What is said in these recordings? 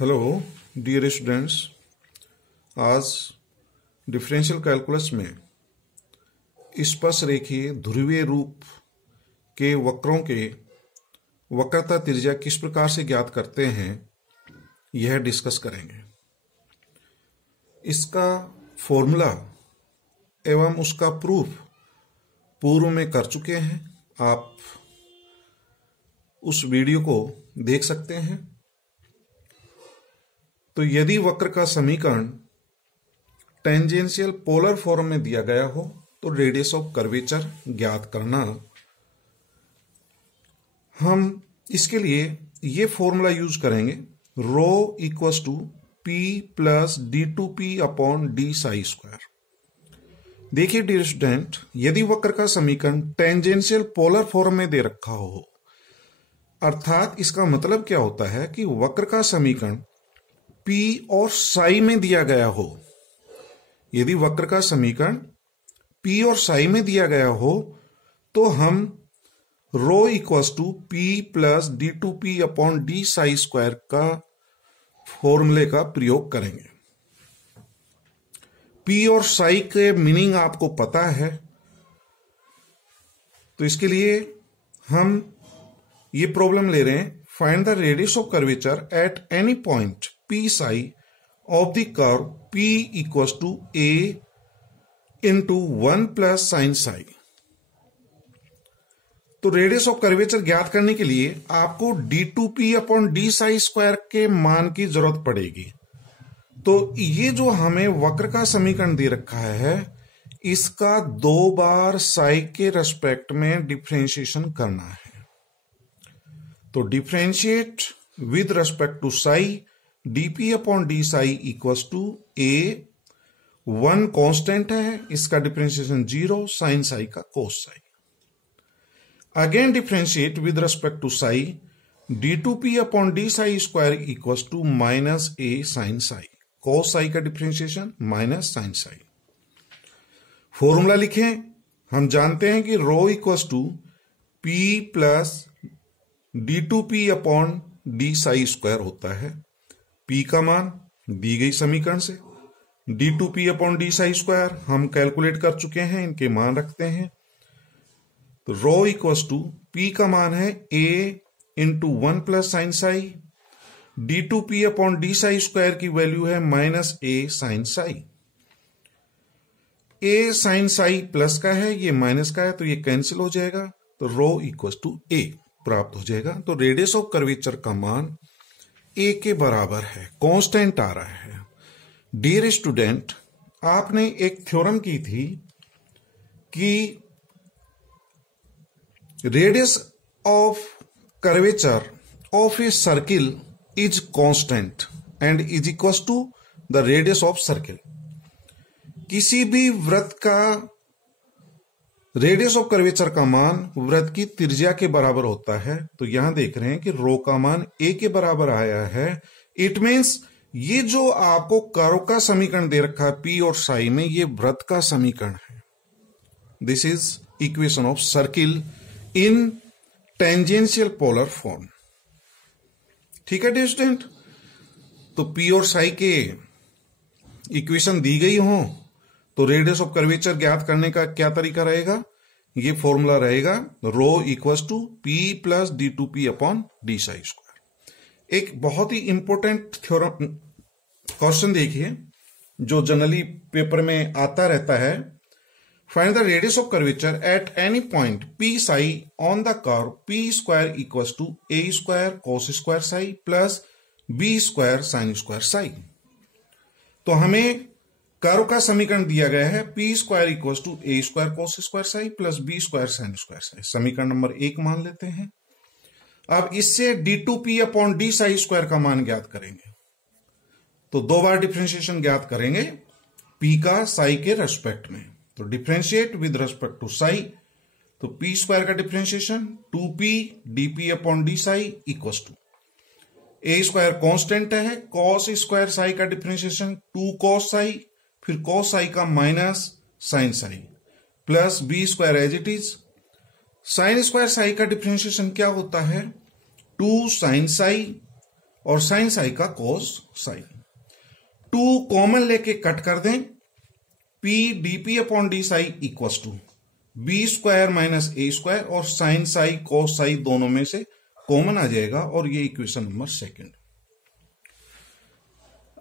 Hello dear students. आज differential calculus में स्पर्शरेखीय ध्रुवीय रूप के वक्रों के वक्रता त्रिज्या किस प्रकार से ज्ञात करते हैं यह डिस्कस करेंगे। इसका फॉर्मूला एवं उसका प्रूफ पूर्व में कर चुके हैं, आप उस वीडियो को देख सकते हैं। तो यदि वक्र का समीकरण टेंजेंशियल पोलर फॉर्म में दिया गया हो तो रेडियस ऑफ कर्वेचर ज्ञात करना। हम इसके लिए ये फॉर्मूला यूज करेंगे, rho equals to P plus D two P upon D psi square. देखिए डियर स्टूडेंट, यदि वक्र का समीकरण टेंजेंशियल पोलर फॉर्म में दे रखा हो, अर्थात इसका मतलब क्या होता है कि वक्र का समीकरण P और साई में दिया गया हो। यदि वक्र का समीकरण P और साई में दिया गया हो तो हम rho equals to P plus D two P upon D psi square का फॉर्मूले का प्रयोग करेंगे। P और साई के मीनिंग आपको पता है, तो इसके लिए हम ये प्रॉब्लम ले रहे हैं, find the radius of curvature at any point P psi of the curve P equals to A into 1 plus sin psi। तो रेडियस ऑफ कर्वेचर ज्ञात करने के लिए आपको d2p upon D psi square के मान की जरूरत पड़ेगी। तो ये जो हमें वक्र का समीकरण दे रखा है, इसका 2 बार साई के रेस्पेक्ट में डिफरेंशिएशन करना है। तो differentiate with respect to psi dp upon D psi equals to A, 1 constant है, इसका डिफरेंशिएशन 0, साइन साई का cos psi. Again differentiate with respect to psi, d2p upon D psi square equals to minus A sine psi, cos psi का differentiation minus sine psi. Formula लिखें, हम जानते हैं कि rho equals to p plus d2p upon D psi square होता है। P का मान दी गई समीकरण से, d2p upon D psi square हम कैलकुलेट कर चुके हैं, इनके मान रखते हैं। तो रो इक्वल्स टू P का मान है a into 1 plus sine psi, d2p upon D psi square की वैल्यू है minus a sine psi. a sine psi plus का है, ये माइनस का है, तो ये कैंसिल हो जाएगा, तो रो इक्वल्स टू a प्राप्त हो जाएगा। तो रेडियस ऑफ कर्वेचर का मान ए के बराबर है, कांस्टेंट आ रहा है। डियर स्टूडेंट, आपने एक थ्योरम की थी कि radius of curvature of a circle is constant and is equals to the radius of circle. किसी भी वृत्त का रेडियस ऑफ कर्वेचर का मान वृत्त की त्रिज्या के बराबर होता है। तो यहां देख रहे हैं कि रो का मान a के बराबर आया है। इट मीन्स ये जो आपको कर्व का समीकरण दे रखा है P और साई में, ये वृत्त का समीकरण है। This is equation of circle in tangential polar form. ठीक है डियर स्टूडेंट, तो P और साई के इक्वेशन दी गई हो तो रेडियस ऑफ कर्वेचर ज्ञात करने का क्या तरीका रहेगा, ये फॉर्मूला रहेगा rho equals to P plus D two P upon D psi square. एक बहुत ही इंपॉर्टेंट थ्योरम क्वेश्चन देखिए जो जनरली पेपर में आता रहता है, find the radius of curvature at any point P psi on the curve P square equals to a square cos square psi plus b square sine square psi. तो हमें curve का समीकरण दिया गया है P square equals to a square cos square psi plus b square sine square psi, समीकरण number 1 मान लेते हैं। अब इससे d2p upon D psi square का मान ज्ञात करेंगे, तो 2 बार डिफरेंशिएशन ज्ञात करेंगे P का साई के रेस्पेक्ट में। तो differentiate with respect to psi, तो P स्क्वायर का differentiation 2p dp upon D psi equals to a square constant है, कॉस स्क्वायर साई का डिफरेंशिएशन 2 कॉस साई, फिर कॉस साई का minus sine psi plus B square as it is. Sine square psi का differentiation क्या होता है, 2 sign Sai और sine psi का कोस साई। 2 कॉमन लेके कट कर दें, P D P upon D psi equal to B square minus A square, और साइन साई कोस साई दोनों में से कॉमन आ जाएगा, और ये equation number second.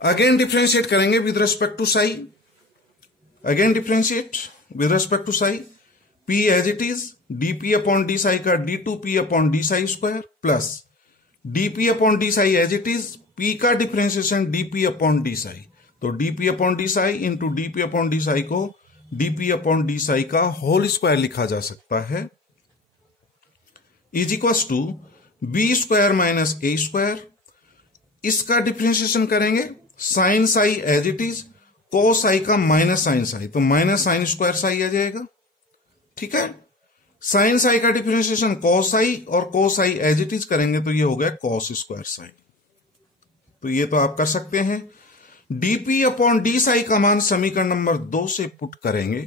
Again differentiate करेंगे with respect to psi. Again differentiate with respect to psi, P as it is D P upon D psi का d2p upon D psi square plus d p upon D psi as it is P का differentiation D P upon D psi, तो D P upon D psi into D P upon D psi को D P upon D psi का whole square लिखा जा सकता है, is equal to B square minus A square. इसका differentiation करेंगे sine psi as it is, cos psi का minus sine psi, तो माइनस साइन स्क्वायर साई आ जाएगा। ठीक है, साइन साई का डिफरेंशिएशन कोस साई, और कोस साई एज इट इज करेंगे तो ये हो गया कोस स्क्वायर साई। तो ये तो आप कर सकते हैं। डीपी अपॉन डी साई का मान समीकरण नंबर 2 से पुट करेंगे,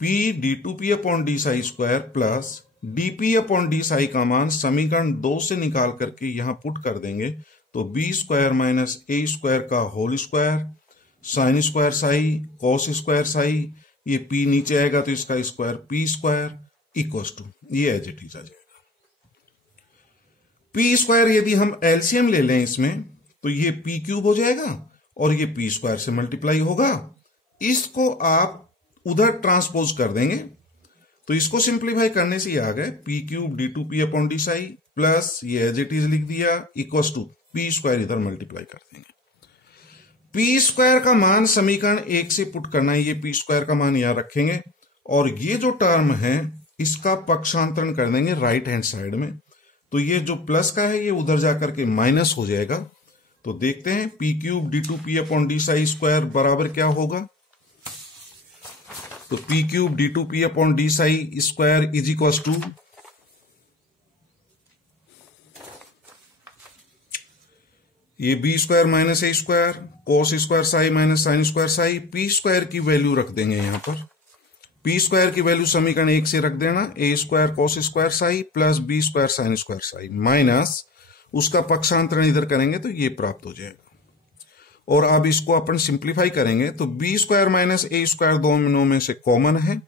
p d two P upon D psi square plus d p upon D psi का मान समीकरण 2 से निकाल करके यहां पुट कर देंगे, तो बी स्क्वायर माइनस ए स्क्वायर का whole square, sine square psi cos square psi, ये पी नीचे आएगा तो इसका square p square equal to ये एज इट इज आ जाएगा। पी स्क्वायर यदि हम एलसीएम ले लें इसमें तो ये पी क्यूब हो जाएगा, और ये पी स्क्वायर से मल्टीप्लाई होगा। इसको आप उधर ट्रांसपोज कर देंगे, तो इसको सिंप्लीफाई करने से ये आ गए p cube D two P upon D psi plus ये एज इट इज लिख दिया इक्वल टू पी स्क्वायर इधर मल्टीप्लाई कर देंगे। पी स्क्वायर का मान समीकरण 1 से पुट करना है, ये पी स्क्वायर का मान यहां रखेंगे, और ये जो टर्म है इसका पक्षांतरण कर देंगे राइट हैंड साइड में, तो ये जो प्लस का है ये उधर जाकर के माइनस हो जाएगा। तो देखते हैं P cube D two P upon D psi square बराबर क्या होगा, तो P cube D two P upon D psi square is equal to ये बी स्क्वायर माइनस ए square cos square psi minus sine square psi, P square की value रख देंगे यहां पर, पी स्क्वायर की वैल्यू समीकरण 1 से रख देना, A square cos square psi plus B square sine square psi minus उसका पक्षांतरण इधर करेंगे तो ये प्राप्त हो जाएगा। और अब इसको अपन सिंप्लीफाई करेंगे तो बी स्क्वायर माइनस ए स्क्वायर दोनों में से कॉमन है,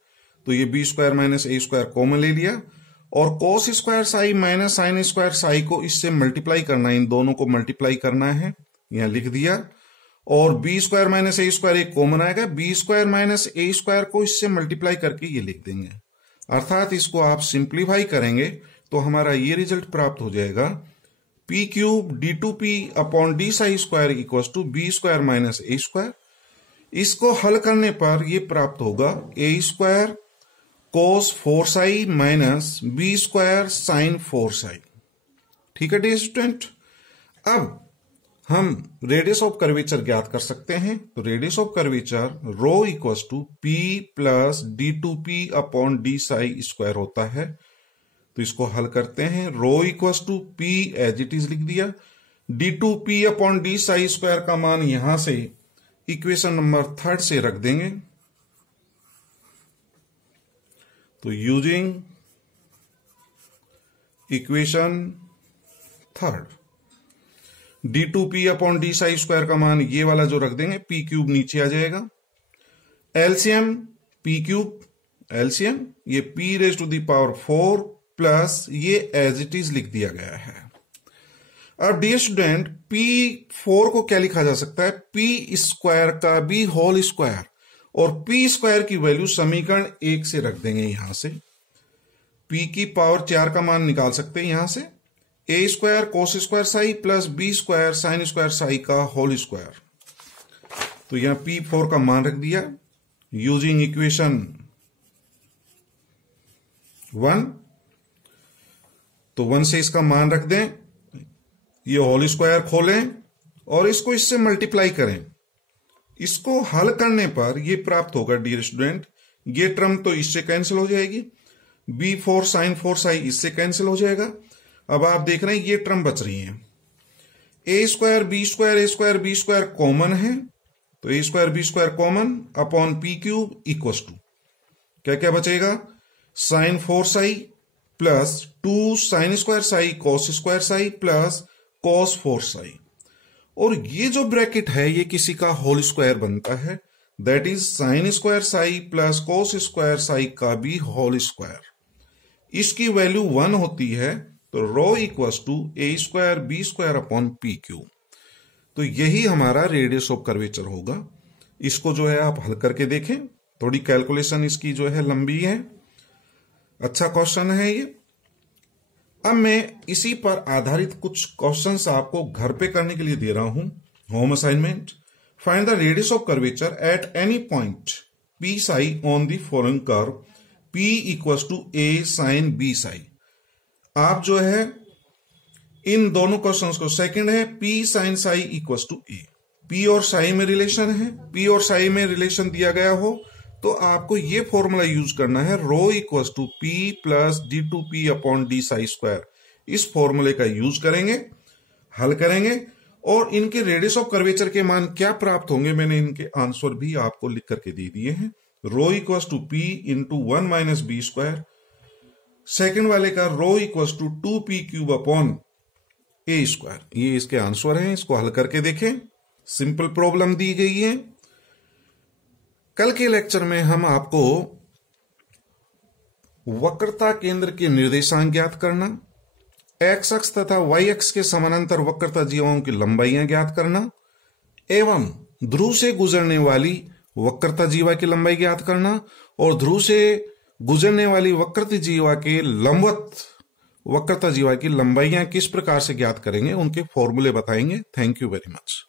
तो ये बी स्क्वायर माइनस ए स्क्वायर कॉमन ले लिया, और कोस square psi minus sine square Sai को इससे मल्टीप्लाई करना है, इन दोनों को मल्टीप्लाई करना है, यहां लिख दिया, और बी स्क्वायर माइनस ए स्क्वायर एक कॉमन आएगा, बी स्क्वायर माइनस ए स्क्वायर को इससे मल्टीप्लाई करके ये लिख देंगे, अर्थात इसको आप सिंप्लीफाई करेंगे तो हमारा ये रिजल्ट प्राप्त हो जाएगा P cube D two P upon D psi square equal to B square minus A square. इसको हल करने पर यह प्राप्त होगा A square cos 4 psi minus B square sine 4 psi. ठीक है डियर स्टूडेंट, अब हम रेडियस ऑफ कर्वेचर ज्ञात कर सकते हैं, तो radius of curvature rho equal to P plus D two P upon D psi square होता है। तो इसको हल करते हैं, rho equal to P as it is लिख दिया, D two P upon D psi square का मान यहां से इक्वेशन नंबर 3 से रख देंगे, तो using equation 3 d two P upon D psi square का मान ये वाला जो रख देंगे, पी क्यूब नीचे आ जाएगा, एलसीएम पी क्यूब एलसीएम ये p raise to the power 4 plus ये एज इट इज लिख दिया गया है। अब डियर स्टूडेंट P4 को क्या लिखा जा सकता है, पी स्क्वायर का भी होल स्क्वायर, और पी स्क्वायर की वैल्यू समीकरण 1 से रख देंगे, यहां से p की पावर 4 का मान निकाल सकते हैं यहां से, A square cos square psi plus B square sine square psi का होल स्क्वायर। तो यहां P4 का मान रख दिया यूजिंग इक्वेशन 1, तो 1 से इसका मान रख दें, ये होल स्क्वायर खोलें और इसको इससे मल्टीप्लाई करें, इसको हल करने पर ये प्राप्त होगा डियर स्टूडेंट, ये टर्म तो इससे कैंसिल हो जाएगी, b4 साइन 4 साई इससे कैंसिल हो जाएगा। अब आप देख रहे हैं ये टर्म बच रही है, A square B square A square B square common है, तो A square B square common upon P cube equal to क्या क्या बचेगा, sine 4 psi plus 2 sine square psi cos square psi plus cos 4 psi, और ये जो bracket है ये किसी का होल स्क्वायर बनता है, that is sine square psi plus cos square psi का भी होल स्क्वायर। इसकी वैल्यू 1 होती है, तो rho equals to A square B square upon P cube. तो यही हमारा रेडियस ऑफ कर्वेचर होगा। इसको जो है आप हल करके देखें, थोड़ी कैलकुलेशन इसकी जो है लंबी है। अच्छा क्वेश्चन है ये। अब मैं इसी पर आधारित कुछ क्वेश्चंस आपको घर पे करने के लिए दे रहा हूं, home assignment. Find the radius of curvature at any point p psi on the following curve p equals to a sine b psi. आप जो है इन दोनों क्वेश्चंस को, सेकंड है p sine psi equals to a, p और psi में relation है, पी और साई में रिलेशन दिया गया हो तो आपको ये फॉर्मूला यूज करना है, rho equals to P plus D two P upon D psi square. इस फॉर्मूले का यूज करेंगे, हल करेंगे, और इनके रेडियस ऑफ कर्वेचर के मान क्या प्राप्त होंगे मैंने इनके आंसर भी आपको लिख करके दे दिए हैं। Rho equals to P into 1 minus B square, second वाले का rho equals to 2p cube upon A square. ये इसके आंसर हैं, इसको हल करके देखें। सिंपल प्रॉब्लम दी गई है। कल के लेक्चर में हम आपको वक्रता केंद्र के निर्देशांक ज्ञात करना, एक्स अक्ष तथा वाई अक्ष के समानांतर वक्रता जीवाओं की लंबाइयां ज्ञात करना, एवं ध्रुव से गुजरने वाली वक्रता जीवा की लंबाई ज्ञात करना, और ध्रुव से गुजरने वाली वक्रता जीवा के लंबवत वक्रता जीवा की लंबाइयां किस प्रकार से ज्ञात करेंगे, उनके फॉर्मूले बताएंगे। Thank you very much.